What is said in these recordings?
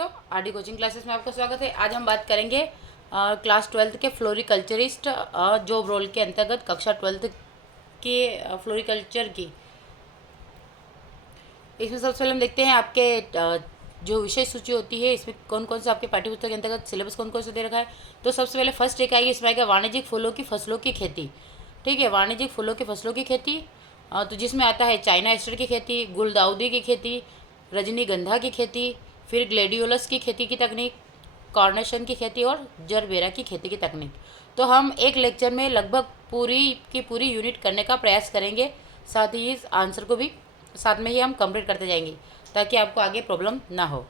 दोस्तों, RD coaching classes में आपका स्वागत है। आज हम बात करेंगे क्लास 12th के फ्लोरिकल्चरिस्ट जॉब रोल के अंतर्गत कक्षा 12th के फ्लोरिकल्चर की। इसमें सबसे पहले हम देखते हैं आपके जो विषय सूची होती है, इसमें कौन कौन सा आपके पाठ्यपुस्तक के अंतर्गत सिलेबस कौन कौन सा दे रखा है। तो सबसे पहले फर्स्ट एक आएगी, इसमें आएगा वाणिज्यिक फूलों की फसलों की खेती। ठीक है, वाणिज्यिक फूलों की फसलों की खेती, तो जिसमें आता है चाइना एस्टर की खेती, गुलदाउदी की खेती, रजनीगंधा की खेती, फिर ग्लेडियोलस की खेती की तकनीक, कॉर्नेशन की खेती और जरबेरा की खेती की तकनीक। तो हम एक लेक्चर में लगभग पूरी की पूरी यूनिट करने का प्रयास करेंगे, साथ ही इस आंसर को भी साथ में ही हम कंप्लीट करते जाएंगे ताकि आपको आगे प्रॉब्लम ना हो।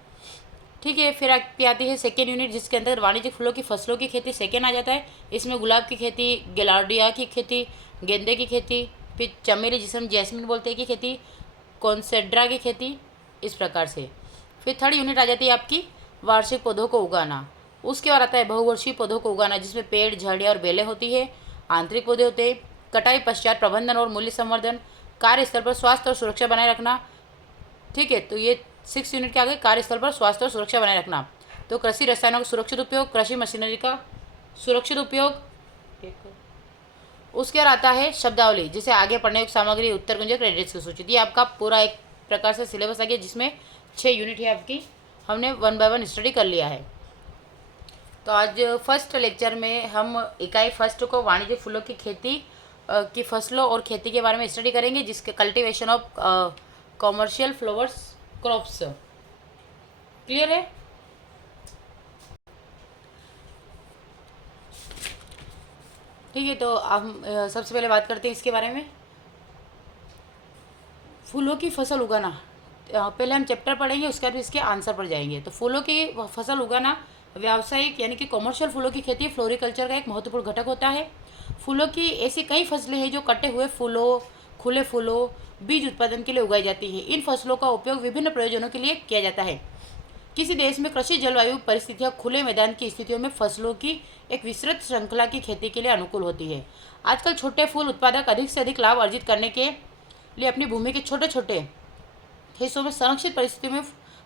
ठीक है, फिर आपकी आती है सेकेंड यूनिट, जिसके अंदर वाणिज्यिक फूलों की फसलों की खेती सेकेंड आ जाता है। इसमें गुलाब की खेती, गिलार्डिया की खेती, गेंदे की खेती, फिर चमेली जिसे हम जैस्मिन बोलते हैं की खेती, कॉन्सेड्रा की खेती, इस प्रकार से। फिर थर्ड यूनिट आ जाती है आपकी वार्षिक पौधों को उगाना। उसके बाद आता है बहुवर्षीय पौधों को उगाना, जिसमें पेड़, झाड़ियाँ और बेलें होती है, आंतरिक पौधे होते हैं, कटाई पश्चात प्रबंधन और मूल्य संवर्धन, कार्य स्तर पर स्वास्थ्य और सुरक्षा बनाए रखना। ठीक है, तो ये 6 यूनिट के आगे कार्यस्थल पर स्वास्थ्य और सुरक्षा बनाए रखना। तो कृषि रसायनों का सुरक्षित उपयोग, कृषि मशीनरी का सुरक्षित उपयोग। उसके बाद आता है शब्दावली, जिसे आगे पढ़ने योग्य सामग्री, उत्तर कुंज, क्रेडिट्स की सूची। ये आपका पूरा एक प्रकार से सिलेबस आ गया, जिसमें 6 यूनिट है आपकी, हमने 1 बाय 1 स्टडी कर लिया है। तो आज फर्स्ट लेक्चर में हम इकाई फर्स्ट को वाणिज्य फूलों की खेती की फसलों और खेती के बारे में स्टडी करेंगे, जिसके cultivation of commercial flowers crops. Clear है? ठीक है, तो हम सबसे पहले बात करते हैं इसके बारे में, फूलों की फसल उगाना। पहले हम चैप्टर पढ़ेंगे, उसके बाद इसके आंसर पर जाएंगे। तो फूलों की फसल उगाना व्यावसायिक यानी कि कॉमर्शियल फूलों की खेती फ्लोरिकल्चर का एक महत्वपूर्ण घटक होता है। फूलों की ऐसी कई फसलें हैं जो कटे हुए फूलों, खुले फूलों, बीज उत्पादन के लिए उगाई जाती है। इन फसलों का उपयोग विभिन्न प्रयोजनों के लिए किया जाता है। किसी देश में कृषि जलवायु परिस्थितियां खुले मैदान की स्थितियों में फसलों की एक विस्तृत श्रृंखला की खेती के लिए अनुकूल होती है। आजकल छोटे फूल उत्पादक अधिक से अधिक लाभ अर्जित करने के लिए अपनी भूमि के छोटे छोटे हिस्सों में संरक्षित परिस्थितियों में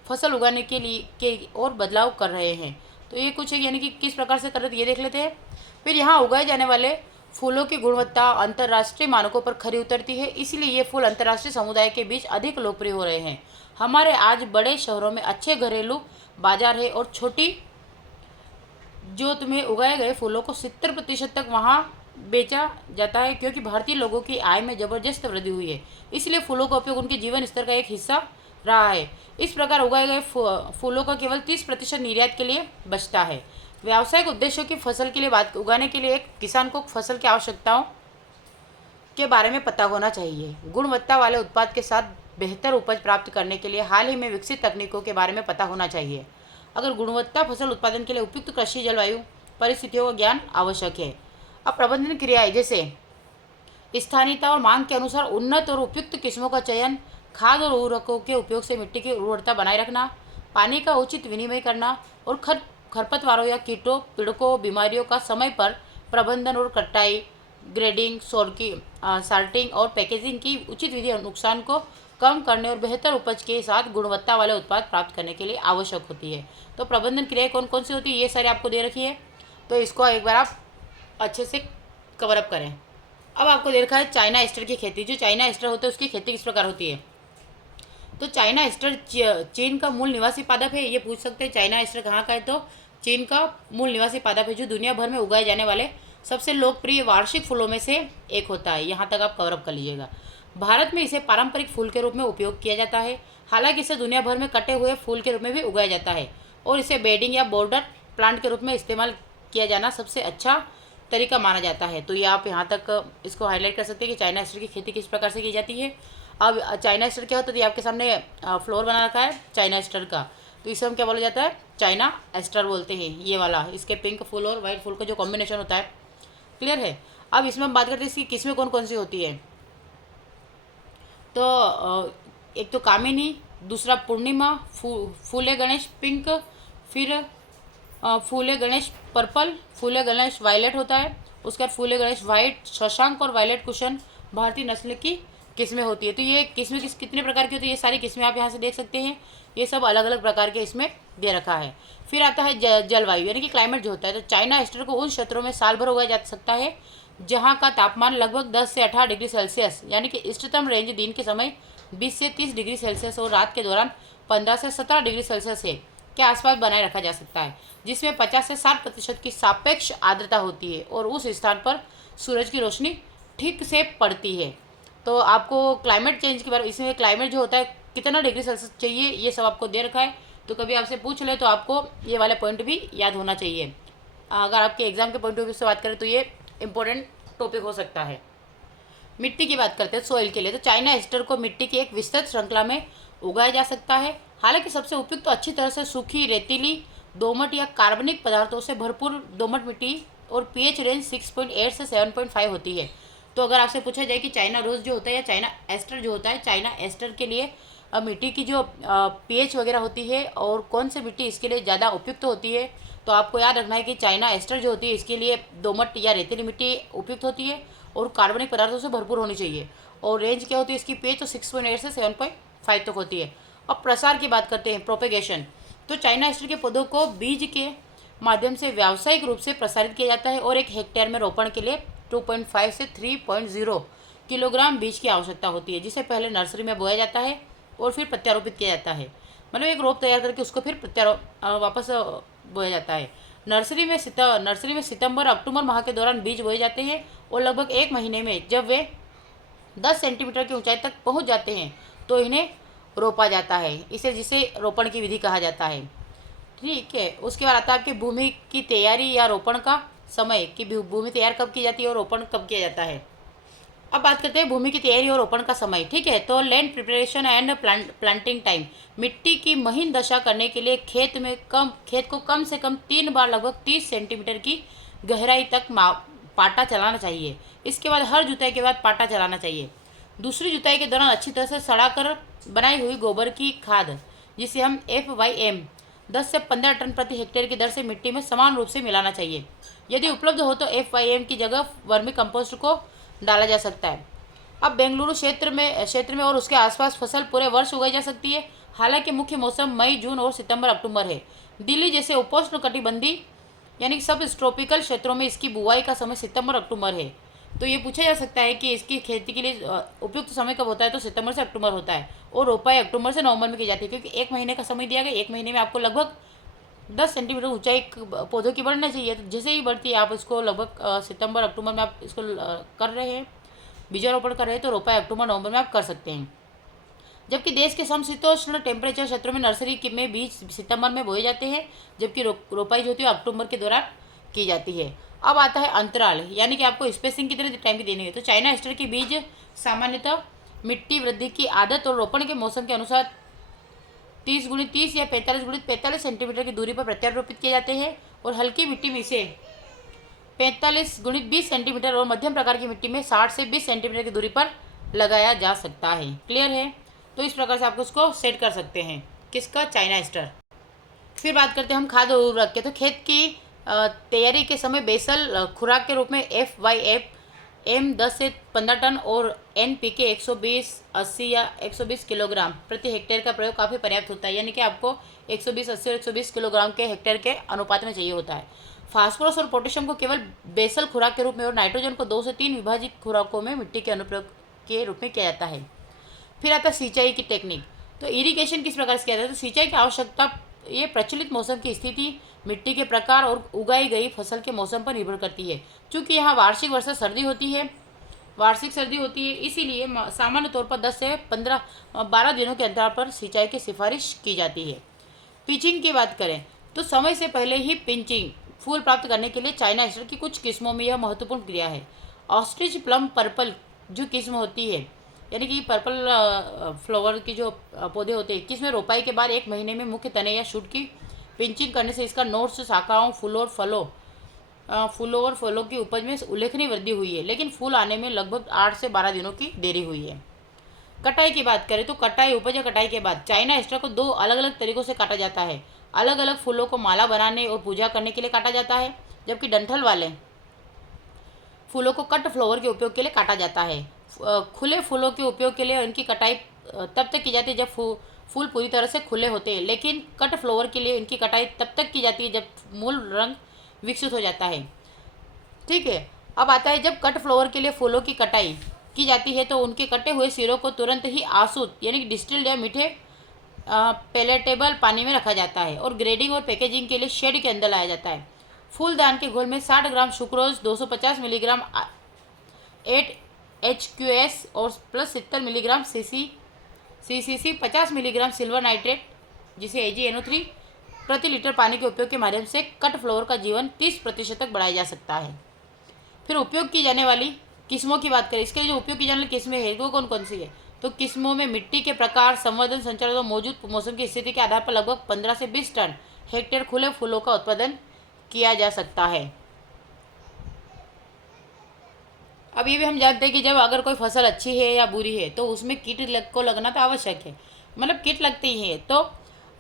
फसल उगाने के लिए के और बदलाव कर रहे हैं। तो ये कुछ है, यानी कि किस प्रकार से कर रहे थे ये देख लेते हैं। फिर यहाँ उगाए जाने वाले फूलों की गुणवत्ता अंतर्राष्ट्रीय मानकों पर खरी उतरती है, इसलिए ये फूल अंतर्राष्ट्रीय समुदाय के बीच अधिक लोकप्रिय हो रहे हैं। हमारे आज बड़े शहरों में अच्छे घरेलू बाजार है और छोटी जोत में उगाए गए फूलों को 70% तक वहाँ बेचा जाता है, क्योंकि भारतीय लोगों की आय में जबरदस्त वृद्धि हुई है, इसलिए फूलों का उपयोग उनके जीवन स्तर का एक हिस्सा रहा है। इस प्रकार उगाए गए फूलों का केवल 30% निर्यात के लिए बचता है। व्यावसायिक उद्देश्यों की फसल के लिए बात उगाने के लिए एक किसान को फसल की आवश्यकताओं के बारे में पता होना चाहिए। गुणवत्ता वाले उत्पाद के साथ बेहतर उपज प्राप्त करने के लिए हाल ही में विकसित तकनीकों के बारे में पता होना चाहिए। अगर गुणवत्ता फसल उत्पादन के लिए उपयुक्त कृषि जलवायु परिस्थितियों का ज्ञान आवश्यक है। अब प्रबंधन क्रियाएं जैसे स्थानीयता और मांग के अनुसार उन्नत और उपयुक्त किस्मों का चयन, खाद और उर्वरकों के उपयोग से मिट्टी की उर्वरता बनाए रखना, पानी का उचित विनिमय करना और खरपतवारों या कीटों, पीड़कों, बीमारियों का समय पर प्रबंधन और कटाई, ग्रेडिंग, सॉर्टिंग और पैकेजिंग की उचित विधि नुकसान को कम करने और बेहतर उपज के साथ गुणवत्ता वाले उत्पाद प्राप्त करने के लिए आवश्यक होती है। तो प्रबंधन क्रियाएं कौन कौन सी होती है ये सारी आपको दे रखी है, तो इसको एक बार आप अच्छे से कवर अप करें। अब आपको दे रखा है चाइना एस्टर की खेती। जो चाइना एस्टर होता है उसकी खेती किस प्रकार होती है। तो चाइना एस्टर चीन का मूल निवासी पादप है, ये पूछ सकते हैं चाइना एस्टर कहाँ का है। तो चीन का मूल निवासी पादप है, जो दुनिया भर में उगाए जाने वाले सबसे लोकप्रिय वार्षिक फूलों में से एक होता है। यहाँ तक आप कवर अप कर लीजिएगा। भारत में इसे पारंपरिक फूल के रूप में उपयोग किया जाता है, हालांकि इसे दुनिया भर में कटे हुए फूल के रूप में भी उगाया जाता है और इसे बेडिंग या बॉर्डर प्लांट के रूप में इस्तेमाल किया जाना सबसे अच्छा तरीका माना जाता है। तो ये आप यहाँ तक इसको हाईलाइट कर सकते हैं कि चाइना एस्टर की खेती किस प्रकार से की जाती है। अब चाइना एस्टर क्या होता है, तो ये आपके सामने फ्लोर बना रखा है चाइना एस्टर का, तो इसे हम क्या बोला जाता है, चाइना एस्टर बोलते हैं। ये वाला इसके पिंक फूल और वाइट फूल का जो कॉम्बिनेशन होता है। क्लियर है? अब इसमें हम बात करते हैं इसकी किस्में कौन कौन सी होती है। तो एक तो कामिनी, दूसरा पूर्णिमा, फूले गणेश पिंक, फिर फूले गणेश पर्पल, फूले गणेश वायलेट होता है, उसके बाद फूले गणेश वाइट, शशांक और वायलेट कुशन भारतीय नस्ल की किस्में होती है। तो ये किस्में कितने प्रकार की होती है, ये सारी किस्में आप यहाँ से देख सकते हैं। ये सब अलग अलग प्रकार के इसमें दे रखा है। फिर आता है जलवायु यानी कि क्लाइमेट जो होता है। तो चाइना एस्टर को उन क्षेत्रों में साल भर उगाया जा सकता है जहाँ का तापमान लगभग 10 से 18 डिग्री सेल्सियस यानी कि इष्टतम रेंज दिन के समय 20 से 30 डिग्री सेल्सियस और रात के दौरान 15 से 17 डिग्री सेल्सियस के आसपास बनाए रखा जा सकता है, जिसमें 50 से 60% की सापेक्ष आर्द्रता होती है और उस स्थान पर सूरज की रोशनी ठीक से पड़ती है। तो आपको क्लाइमेट चेंज के बारे में, इसमें क्लाइमेट जो होता है कितना डिग्री सेल्सियस चाहिए ये सब आपको दे रखा है। तो कभी आपसे पूछ ले तो आपको ये वाले पॉइंट भी याद होना चाहिए। अगर आपके एग्जाम के पॉइंट ऑफ व्यू से बात करें तो ये इंपॉर्टेंट टॉपिक हो सकता है। मिट्टी की बात करते हैं सोइल के लिए। तो चाइना एस्टर को मिट्टी की एक विस्तृत श्रृंखला में उगाया जा सकता है। हालांकि सबसे उपयुक्त तो अच्छी तरह से सूखी रेतीली दोमट या कार्बनिक पदार्थों से भरपूर दोमट मिट्टी और पीएच रेंज 6.8 से 7.5 होती है। तो अगर आपसे पूछा जाए कि चाइना रोज जो होता है या चाइना एस्टर जो होता है, चाइना एस्टर के लिए मिट्टी की जो पीएच वगैरह होती है और कौन सी मिट्टी इसके लिए ज़्यादा उपयुक्त होती है, तो आपको याद रखना है कि चाइना एस्टर जो होती है इसके लिए दोमट या रेतीली मिट्टी उपयुक्त होती है और कार्बनिक पदार्थों से भरपूर होनी चाहिए। और रेंज क्या होती है इसकी पीएच तो 6.8 से 7.5 तक होती है। अब प्रसार की बात करते हैं, प्रोपेगेशन। तो चाइना एस्टर के पौधों को बीज के माध्यम से व्यावसायिक रूप से प्रसारित किया जाता है और एक हेक्टेयर में रोपण के लिए 2.5 से 3.0 किलोग्राम बीज की आवश्यकता होती है, जिसे पहले नर्सरी में बोया जाता है और फिर प्रत्यारोपित किया जाता है। मतलब एक रोप तैयार करके उसको फिर वापस बोया जाता है। नर्सरी में सितंबर अक्टूबर माह के दौरान बीज बोए जाते हैं और लगभग एक महीने में जब वे 10 सेंटीमीटर की ऊंचाई तक पहुंच जाते हैं तो इन्हें रोपा जाता है। जिसे रोपण की विधि कहा जाता है। ठीक है, उसके बाद आता है आपकी भूमि की तैयारी या रोपण का समय कि भूमि तैयार कब की जाती है और रोपण कब किया जाता है। अब बात करते हैं भूमि की तैयारी और रोपण का समय। ठीक है, तो land preparation and planting time. मिट्टी की महीन दशा करने के लिए खेत को कम से कम 3 बार लगभग 30 सेंटीमीटर की गहराई तक पाटा चलाना चाहिए। इसके बाद हर जुताई के बाद पाटा चलाना चाहिए। दूसरी जुताई के दौरान अच्छी तरह से सड़ाकर बनाई हुई गोबर की खाद, जिसे हम FYM 10 से 15 टन प्रति हेक्टेयर की दर से मिट्टी में समान रूप से मिलाना चाहिए। यदि उपलब्ध हो तो FYM की जगह वर्मी कंपोस्ट को डाला जा सकता है। अब बेंगलुरु क्षेत्र में और उसके आसपास फसल पूरे वर्ष उगाई जा सकती है। हालांकि मुख्य मौसम मई, जून और सितंबर अक्टूबर है। दिल्ली जैसे उपोष्ण कटिबंधी यानी सब ट्रॉपिकल क्षेत्रों में इसकी बुआई का समय सितंबर अक्टूबर है। तो ये पूछा जा सकता है कि इसकी खेती के लिए उपयुक्त समय कब होता है, तो सितंबर से अक्टूबर होता है और रोपाई अक्टूबर से नवंबर में की जाती है, क्योंकि एक महीने का समय दिया गया। एक महीने में आपको लगभग 10 सेंटीमीटर ऊंचाई पौधों की बढ़ना चाहिए। तो जैसे ही बढ़ती है आप इसको लगभग सितंबर अक्टूबर में आप इसको कर रहे हैं, बीजारोपण कर रहे हैं, तो रोपाई अक्टूबर नवंबर में आप कर सकते हैं। जबकि देश के समशीतोष्ण टेम्परेचर क्षेत्रों में नर्सरी में बीज सितंबर में बोए जाते हैं, जबकि रोपाई जो होती है अक्टूबर के दौरान की जाती है। अब आता है अंतराल, यानी कि आपको स्पेसिंग कितने टाइम की देनी है। तो चाइना एस्टर के बीज सामान्यतः मिट्टी वृद्धि की आदत और रोपण के मौसम के अनुसार 30x30 या 45x45 सेंटीमीटर की दूरी पर प्रत्यारोपित किए जाते हैं और हल्की मिट्टी में इसे 45x20 सेंटीमीटर और मध्यम प्रकार की मिट्टी में 60 से 20 सेंटीमीटर की दूरी पर लगाया जा सकता है। क्लियर है? तो इस प्रकार से आपको इसको सेट कर सकते हैं, किसका, चाइना एस्टर। फिर बात करते हैं हम खाद और उर्वरक के। तो खेत की तैयारी के समय बेसल खुराक के रूप में FYM 10 से 15 टन और NPK 120, 80 या 120 किलोग्राम प्रति हेक्टेयर का प्रयोग काफ़ी पर्याप्त होता है। यानी कि आपको 120, 80 और 120 किलोग्राम के हेक्टेयर के अनुपात में चाहिए होता है। फास्फोरस और पोटेशियम को केवल बेसल खुराक के रूप में और नाइट्रोजन को 2 से 3 विभाजित खुराकों में मिट्टी के अनुप्रयोग के रूप में किया जाता है। फिर आता है सिंचाई की टेक्निक। तो इरिगेशन किस प्रकार से किया जाता है। तो सिंचाई की आवश्यकता ये प्रचलित मौसम की स्थिति, मिट्टी के प्रकार और उगाई गई फसल के मौसम पर निर्भर करती है। चूँकि यहाँ वार्षिक सर्दी होती है, इसीलिए सामान्य तौर पर 10 से 12 दिनों के अंतराल पर सिंचाई की सिफारिश की जाती है। पिचिंग की बात करें तो समय से पहले ही पिंचिंग फूल प्राप्त करने के लिए चाइना एस्टर की कुछ किस्मों में यह महत्वपूर्ण क्रिया है। ऑस्ट्रिच प्लम पर्पल जो किस्म होती है, यानी कि पर्पल फ्लावर की जो पौधे होते हैं, किसमें रोपाई के बाद 1 महीने में मुख्य तने या शूट की पिंचिंग करने से इसका नोट्स, शाखाओं, फूलों और फलों की उपज में उल्लेखनीय वृद्धि हुई है, लेकिन फूल आने में लगभग 8 से 12 दिनों की देरी हुई है। कटाई की बात करें तो उपज या कटाई के बाद चाइना एस्टर को 2 अलग अलग तरीकों से काटा जाता है। अलग अलग फूलों को माला बनाने और पूजा करने के लिए काटा जाता है, जबकि डंठल वाले फूलों को कट फ्लावर के उपयोग के लिए काटा जाता है। खुले फूलों के उपयोग के लिए इनकी कटाई तब तक की जाती है जब फूल पूरी तरह से खुले होते हैं, लेकिन कट फ्लावर के लिए इनकी कटाई तब तक की जाती है जब मूल रंग विकसित हो जाता है। ठीक है। अब आता है जब कट फ्लावर के लिए फूलों की कटाई की जाती है तो उनके कटे हुए सिरों को तुरंत ही आसूत यानी कि डिस्टिल्ड या मीठे पैलेटेबल पानी में रखा जाता है और ग्रेडिंग और पैकेजिंग के लिए शेड के अंदर लाया जाता है। फूलदान के घोल में 60 ग्राम सुक्रोज, 250 मिलीग्राम 8HQS और plus 70 milligram CCC, 50 milligram silver nitrate जिसे AgNO3 प्रति लीटर पानी के उपयोग के माध्यम से कट फ्लावर का जीवन 30% तक बढ़ाया जा सकता है। फिर उपयोग की जाने वाली किस्मों की बात करें, इसके लिए जो उपयोग की जाने वाली किस्में हैं वो कौन कौन सी है, तो किस्मों में मिट्टी के प्रकार, संवर्धन, संचालन और मौजूद मौसम की स्थिति के आधार पर लगभग 15 से 20 टन हेक्टेयर खुले फूलों का उत्पादन किया जा सकता है। अब ये भी हम जानते हैं कि जब अगर कोई फसल अच्छी है या बुरी है तो उसमें कीट को लगना तो आवश्यक है, मतलब कीट लगते ही है। तो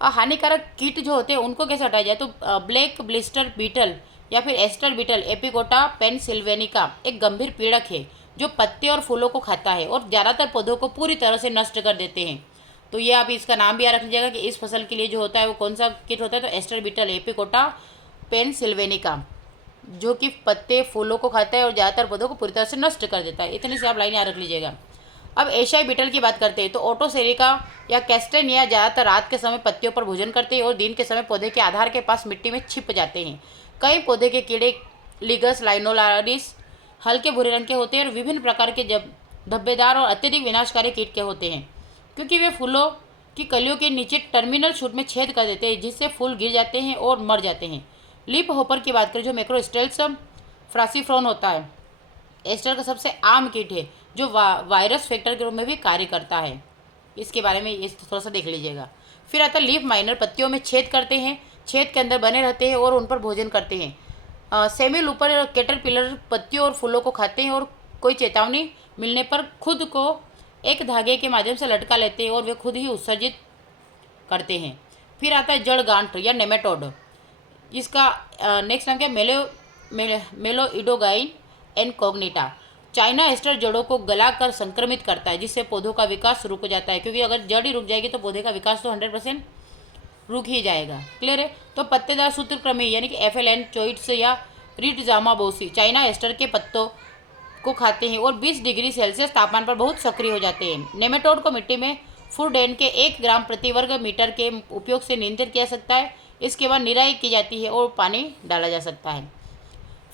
हानिकारक कीट जो होते हैं उनको कैसे हटाया जाए, तो ब्लैक ब्लिस्टर बीटल या फिर एस्टर बीटल एपिकोटा पेनसिल्वेनिका एक गंभीर पीड़क है जो पत्ते और फूलों को खाता है और ज़्यादातर पौधों को पूरी तरह से नष्ट कर देते हैं। तो ये आप इसका नाम भी याद रख लीजिएगा कि इस फसल के लिए जो होता है वो कौन सा कीट होता है, तो एस्टर बीटल एपिकोटा पेनसिल्वेनिका, जो कि पत्ते फूलों को खाता है और ज़्यादातर पौधों को पूरी तरह से नष्ट कर देता है। इतनी से आप लाइन याद रख लीजिएगा। अब एशियाई बीटल की बात करते हैं तो ओटोसेरिका या कैस्टेनिया ज़्यादातर रात के समय पत्तियों पर भोजन करते हैं और दिन के समय पौधे के आधार के पास मिट्टी में छिप जाते हैं। कई पौधे के कीड़े लिगस लाइनोलारिस हल्के भूरे रंग के होते हैं और विभिन्न प्रकार के जब धब्बेदार और अत्यधिक विनाशकारी कीट के होते हैं, क्योंकि वे फूलों की कलियों के नीचे टर्मिनल शूट में छेद कर देते हैं जिससे फूल गिर जाते हैं और मर जाते हैं। लीप होपर की बात करें जो मैक्रोस्टेल्स फ्रासीफ्रॉन होता है, एस्टर का सबसे आम कीट है जो वायरस फैक्टर के रूप में भी कार्य करता है। इसके बारे में इस थोड़ा सा देख लीजिएगा। फिर आता है लीफ माइनर, पत्तियों में छेद करते हैं, छेद के अंदर बने रहते हैं और उन पर भोजन करते हैं। सेमिल ऊपर कैटरपिलर पत्तियों और फूलों को खाते हैं और कोई चेतावनी मिलने पर खुद को एक धागे के माध्यम से लटका लेते हैं और वे खुद ही उत्सर्जित करते हैं। फिर आता है जड़ गांठ या नेमेटोड, जिसका नेक्स्ट नाम क्या मेलोइडोगाइन इनकॉग्निटा। चाइना एस्टर जड़ों को गलाकर संक्रमित करता है जिससे पौधों का विकास रुक जाता है, क्योंकि अगर जड़ ही रुक जाएगी तो पौधे का विकास तो 100% रुक ही जाएगा। क्लियर है। तो पत्तेदार सूत्रकृमि यानी कि FLN चोइट्स या रिटजामा बोसी चाइना एस्टर के पत्तों को खाते हैं और 20 डिग्री सेल्सियस तापमान पर बहुत सक्रिय हो जाते हैं। नेमेटोड को मिट्टी में फुरडेन के 1 ग्राम प्रति वर्ग मीटर के उपयोग से नियंत्रित किया सकता है। इसके बाद निराई की जाती है और पानी डाला जा सकता है।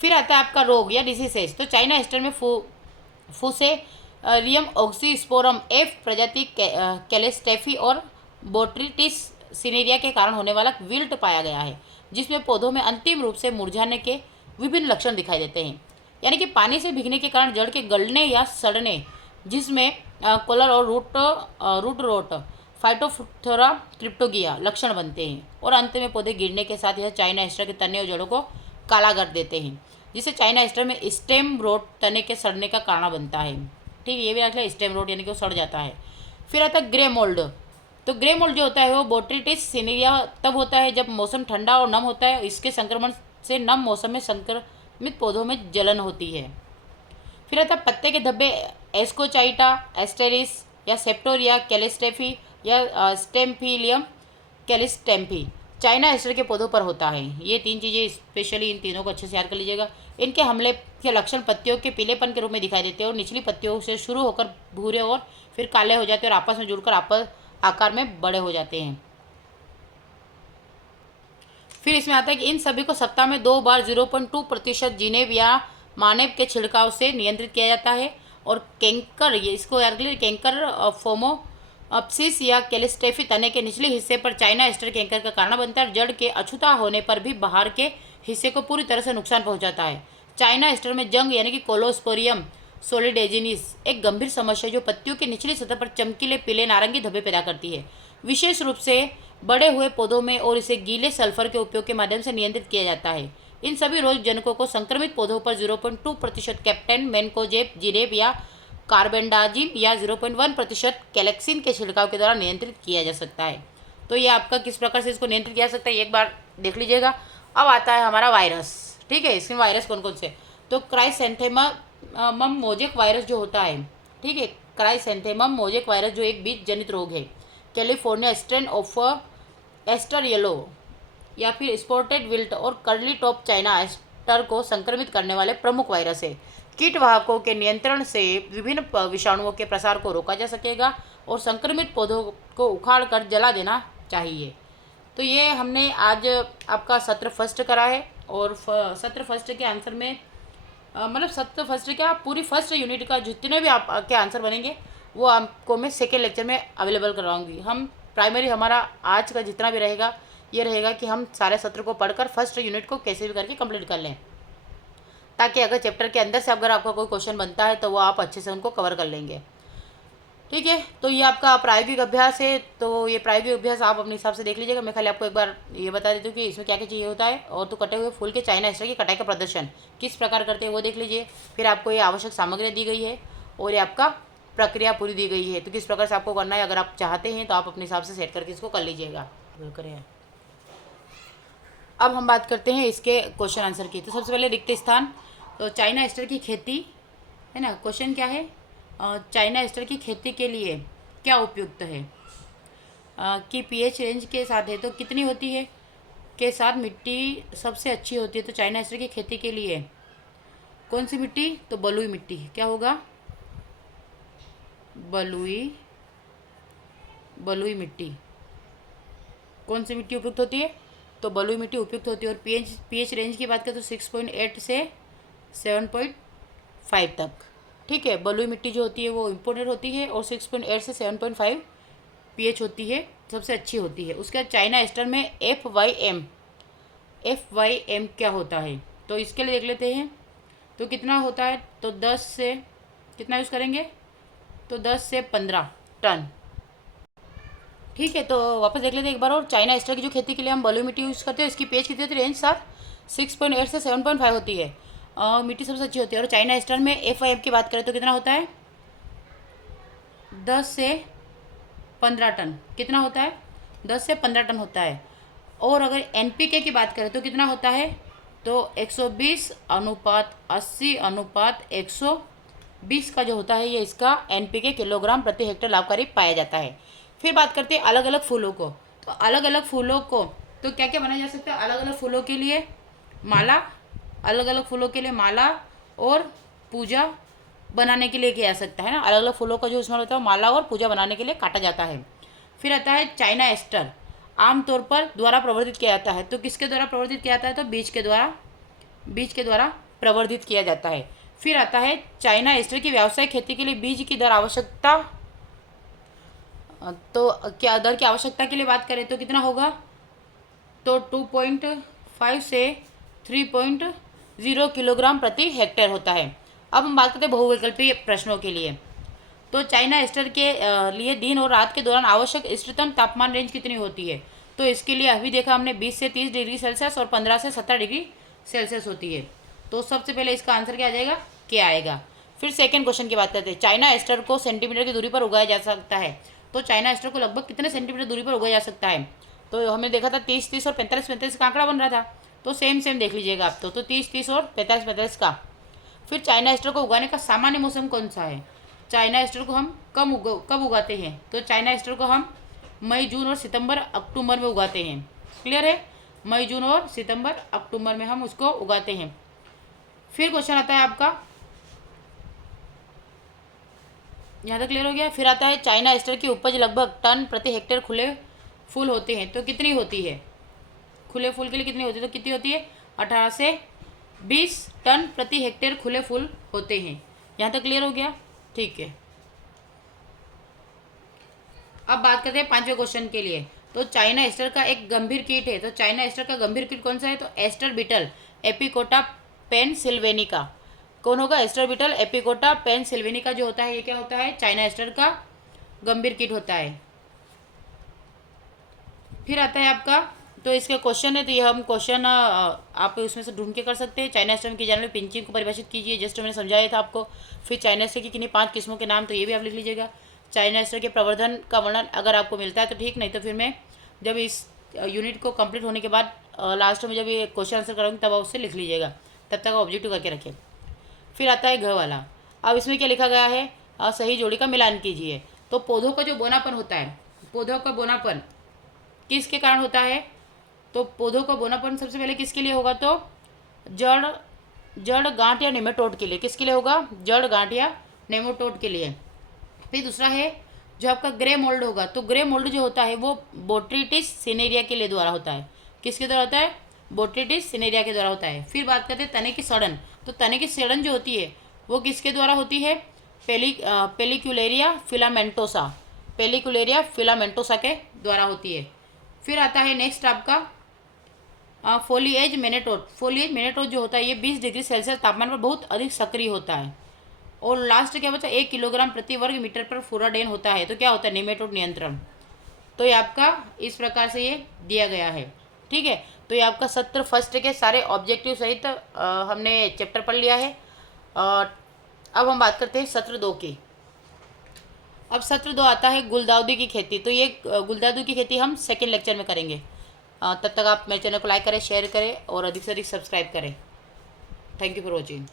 फिर आता है आपका रोग या डिसीजेस, तो चाइना एस्टर में फुसेरियम ऑक्सीस्पोरम F प्रजाति कैलेस्टेफी और बोट्रिटिस सिनेरिया के कारण होने वाला विल्ट पाया गया है, जिसमें पौधों में अंतिम रूप से मुरझाने के विभिन्न लक्षण दिखाई देते हैं, यानी कि पानी से भीगने के कारण जड़ के गलने या सड़ने, जिसमें कोलर और रूट रोट फाइटोफथोरा क्रिप्टोगिया लक्षण बनते हैं और अंत में पौधे गिरने के साथ यह चाइना एस्टर के तने और जड़ों को काला कर देते हैं, जिससे चाइना एस्टर में स्टेम रोट तने के सड़ने का कारण बनता है। ठीक है, ये भी आखिर स्टेम रोट यानी कि वो सड़ जाता है। फिर आता है ग्रे मोल्ड, तो ग्रे मोल्ड जो होता है वो बोट्रिटिस सिनेरिया तब होता है जब मौसम ठंडा और नम होता है। इसके संक्रमण से नम मौसम में संक्रमित पौधों में जलन होती है। फिर आता है पत्ते के धब्बे, एस्कोचाइटा एस्टेरिस या सेप्टोरिया कैलिस्टेफी या स्टेम्फिलियम कैलिस्टेम्फी चाइना एस्टर के पौधों पर होता है। ये 3 चीज़ें स्पेशली, इन तीनों को अच्छे से याद कर लीजिएगा। इनके हमले के लक्षण पत्तियों के पीलेपन के रूप में दिखाई देते हैं और निचली पत्तियों से शुरू होकर भूरे और फिर काले हो जाते हैं और आपस में जुड़कर आकार में बड़े हो जाते हैं। फिर इसमें आता है कि इन सभी को सप्ताह में 2 बार 0.2% जिनेब या मानेब के छिड़काव से नियंत्रित किया जाता है। और कैंकर, ये इसको याद करिए, कैंकर फोमोप्सिस या कैलिस्टेफी तने के निचले हिस्से पर चाइना एस्टर कैंकर का कारण बनता है और जड़ के अछूता होने पर भी बाहर के हिस्से को पूरी तरह से नुकसान पहुंचाता है। चाइना एस्टर में जंग यानी कि कोलोस्पोरियम सोलिडेजिनिस एक गंभीर समस्या है जो पत्तियों की निचली सतह पर चमकीले पीले नारंगी धब्बे पैदा करती है, विशेष रूप से बड़े हुए पौधों में, और इसे गीले सल्फर के उपयोग के माध्यम से नियंत्रित किया जाता है। इन सभी रोगजनकों को संक्रमित पौधों पर 0.2% कैप्टेन मैनकोजेब जिनेब या कार्बेंडाजिम या 0.1% कैलेक्सिन के छिड़काव के द्वारा नियंत्रित किया जा सकता है। तो ये आपका किस प्रकार से इसको नियंत्रित किया जा सकता है एक बार देख लीजिएगा। अब आता है हमारा वायरस। ठीक है, इसमें वायरस कौन कौन से, तो क्राइसैंथेमम मोजेक वायरस जो होता है ठीक है। क्राइसेंथेमम मोजेक वायरस जो एक बीज जनित रोग है। California strain of aster yellow या फिर स्पॉटेड विल्ट और कर्ली टॉप चाइना एस्टर को संक्रमित करने वाले प्रमुख वायरस है। कीटवाहकों के नियंत्रण से विभिन्न विषाणुओं के प्रसार को रोका जा सकेगा और संक्रमित पौधों को उखाड़ कर जला देना चाहिए। तो ये हमने आज आपका सत्र फर्स्ट करा है और सत्र फर्स्ट के आंसर में मतलब सत्र फर्स्ट क्या पूरी फर्स्ट यूनिट का जितने भी आपके आंसर बनेंगे वो आपको मैं सेकेंड लेक्चर में अवेलेबल करवाऊंगी। हम प्राइमरी हमारा आज का जितना भी रहेगा ये रहेगा कि हम सारे सत्र को पढ़कर फर्स्ट यूनिट को कैसे भी करके कंप्लीट कर लें, ताकि अगर चैप्टर के अंदर से अगर आपका कोई क्वेश्चन बनता है तो वो आप अच्छे से उनको कवर कर लेंगे। ठीक है, तो ये आपका प्रायोगिक अभ्यास है। तो ये प्रायोगिक अभ्यास आप अपने हिसाब से देख लीजिएगा। मैं खाली आपको एक बार ये बता देती हूँ कि इसमें क्या क्या चाहिए होता है। और तो कटे हुए फूल के चाइना एस्टर की कटाई का प्रदर्शन किस प्रकार करते हैं वो देख लीजिए। फिर आपको ये आवश्यक सामग्री दी गई है और ये आपका प्रक्रिया पूरी दी गई है। तो किस प्रकार से आपको करना है अगर आप चाहते हैं तो आप अपने हिसाब से सेट करके इसको कर लीजिएगा। करें अब हम बात करते हैं इसके क्वेश्चन आंसर की। तो सबसे पहले रिक्त स्थान, तो चाइना एस्टर की खेती है ना। क्वेश्चन क्या है, चाइना एस्टर की खेती के लिए क्या उपयुक्त है कि पीएच रेंज के साथ है तो कितनी होती है, के साथ मिट्टी सबसे अच्छी होती है। तो चाइना एस्टर की खेती के लिए कौन सी मिट्टी, तो बलुई मिट्टी। क्या होगा, बलुई मिट्टी। कौन सी मिट्टी उपयुक्त होती है, तो बलुई मिट्टी उपयुक्त होती है। और पीएच रेंज की बात करें तो 6.8 से 7.5 तक। ठीक है, बलुई मिट्टी जो होती है वो इम्पोर्टेंट होती है और 6.8 से 7.5 पीएच होती है, सबसे अच्छी होती है। उसके बाद चाइना एस्टर में एफ वाई एम क्या होता है, तो इसके लिए देख लेते हैं। तो कितना होता है, तो 10 से कितना यूज़ करेंगे, तो 10 से 15 टन। ठीक है, तो वापस देख लेते हैं एक बार और। चाइना एस्टर की जो खेती के लिए हम बलुई मिट्टी यूज़ करते हैं उसकी पीएच कितनी होती है, रेंज सर 6.8 से 7.5 होती है। मिट्टी सबसे अच्छी होती है। और चाइना एस्टर में एफ की बात करें तो कितना होता है, 10 से 15 टन। कितना होता है, 10 से 15 टन होता है। और अगर एनपीके की बात करें तो कितना होता है, तो 120:80:120 का जो होता है ये इसका एनपीके किलोग्राम प्रति हेक्टेयर लाभकारी पाया जाता है। फिर बात करते हैं अलग अलग फूलों को। तो अलग अलग फूलों को तो क्या क्या बनाया जा सकता है, अलग अलग फूलों के लिए माला, अलग अलग फूलों के लिए माला और पूजा बनाने के लिए किया जा सकता है ना। अलग अलग फूलों का जो इस्तेमाल होता है माला और पूजा बनाने के लिए काटा जाता है। फिर आता है चाइना एस्टर, आमतौर पर द्वारा प्रवर्धित किया जाता है। तो किसके द्वारा प्रवर्धित किया जाता है, तो बीज के द्वारा प्रवर्धित किया जाता है। फिर आता है चाइना एस्टर की व्यावसायिक खेती के लिए बीज की दर आवश्यकता, तो क्या दर की आवश्यकता के लिए बात करें तो कितना होगा, तो 2.5 से 3.0 किलोग्राम प्रति हेक्टेयर होता है। अब हम बात करते हैं बहुविकल्पीय प्रश्नों के लिए। तो चाइना एस्टर के लिए दिन और रात के दौरान आवश्यक इष्टतम तापमान रेंज कितनी होती है, तो इसके लिए अभी देखा हमने 20 से 30 डिग्री सेल्सियस और 15 से 17 डिग्री सेल्सियस होती है। तो सबसे पहले इसका आंसर क्या आ जाएगा, क्या आएगा। फिर सेकंड क्वेश्चन की बात करते हैं, चाइना एस्टर को सेंटीमीटर की दूरी पर उगाया जा सकता है। तो चाइना एस्टर को लगभग कितने सेंटीमीटर दूरी पर उगाया जा सकता है, तो हमने देखा था 30-30 और 45-45 का आंकड़ा बन रहा था। तो सेम देख लीजिएगा आप, तो 30-30 और 45-45 का। फिर चाइना एस्टर को उगाने का सामान्य मौसम कौन सा है, चाइना एस्टर को हम कब उगाते हैं, तो चाइना एस्टर को हम मई जून और सितंबर अक्टूबर में उगाते हैं। क्लियर है, मई जून और सितंबर अक्टूबर में हम उसको उगाते हैं। फिर क्वेश्चन आता है आपका, यहाँ तक क्लियर हो गया। फिर आता है चाइना एस्टर की उपज लगभग टन प्रति हेक्टेयर खुले फूल होते हैं, तो कितनी होती है, खुले फूल के लिए कितनी होती है, तो कितनी होती है 18 से 20 टन प्रति हेक्टेयर खुले फूल होते हैं। यहाँ तक क्लियर हो गया, ठीक है। अब बात करते हैं पांचवें क्वेश्चन के लिए। तो चाइना एस्टर का एक गंभीर कीट है, तो चाइना एस्टर का गंभीर कीट कौन सा है, तो एस्टर बीटल एपिकोटा पेनसिल्वेनिका। कौन होगा, एस्टर बीटल एपिकोटा पेनसिल्वेनिका जो होता है ये क्या होता है, चाइना एस्टर का गंभीर कीट होता है। फिर आता है आपका, तो इसका क्वेश्चन है, तो ये हम क्वेश्चन आप उसमें से ढूंढ के कर सकते हैं। चाइना एस्टर की जानने में पिंचिंग को परिभाषित कीजिए, जस्ट मैंने समझाया था आपको। फिर चाइना एस्टर की किन्हीं 5 किस्मों के नाम, तो ये भी आप लिख लीजिएगा। चाइना एस्टर के प्रवर्धन का वर्णन अगर आपको मिलता है तो ठीक, नहीं तो फिर मैं जब इस यूनिट को कंप्लीट होने के बाद लास्ट में जब ये क्वेश्चन आंसर कराऊंगी तब आप उससे लिख लीजिएगा, तब तक ऑब्जेक्टिव करके रखें। फिर आता है घ वाला। अब इसमें क्या लिखा गया है, सही जोड़ी का मिलान कीजिए। तो पौधों का जो बोनापन होता है, पौधों का बोनापन किसके कारण होता है? तो पौधों का बोनापन सबसे पहले किसके लिए होगा? तो जड़ जड़ गांठ या नेमेटोड के लिए। किसके लिए होगा? जड़ गांठ या नेमेटोड के लिए। फिर दूसरा है जो आपका ग्रे मोल्ड होगा, तो ग्रे मोल्ड जो होता है वो बोट्रिटिस सिनेरिया के लिए द्वारा होता है। किसके द्वारा होता है? बोट्रिटिस सिनेरिया के द्वारा होता है। फिर बात करते हैं तने की सड़न। तो तने की सड़न जो होती है वो किसके द्वारा होती है? पेलिक्यूलेरिया फिलामेंटोसा, पेलिक्यूलेरिया फिलामेंटोसा के द्वारा होती है। फिर आता है नेक्स्ट आपका फोलिएज मेनेटोड। फोलिएज मेनेटोड जो होता है ये 20 डिग्री सेल्सियस तापमान पर बहुत अधिक सक्रिय होता है। और लास्ट क्या बचा? 1 किलोग्राम प्रति वर्ग मीटर पर फुराडेन होता है। तो क्या होता है? नेमेटोड नियंत्रण। तो ये आपका इस प्रकार से ये दिया गया है। ठीक है, तो ये आपका सत्र फर्स्ट के सारे ऑब्जेक्टिव सहित हमने चैप्टर पढ़ लिया है। अब हम बात करते हैं सत्र 2 की। अब सत्र 2 आता है गुलदाउदी की खेती। तो ये गुलदाउदी की खेती हम सेकेंड लेक्चर में करेंगे। तब तक आप मेरे चैनल को लाइक करें, शेयर करें और अधिक से अधिक सब्सक्राइब करें। Thank you for watching.